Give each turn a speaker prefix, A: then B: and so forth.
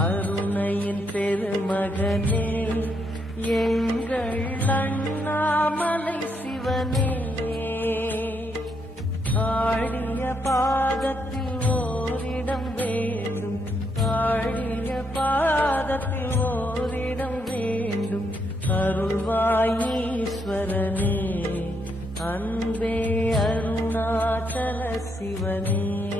A: அருணையின் பெருமகனே எங்கள் அண்ணாமலை சிவனே. ஆழிய பாதத்தில் ஓரிடம் வேண்டும் ஆழிய பாதத்தில் ஓரிடம் வேண்டும். அருள்வாயீஸ்வரனே அன்பே அருணாச்சல சிவனே.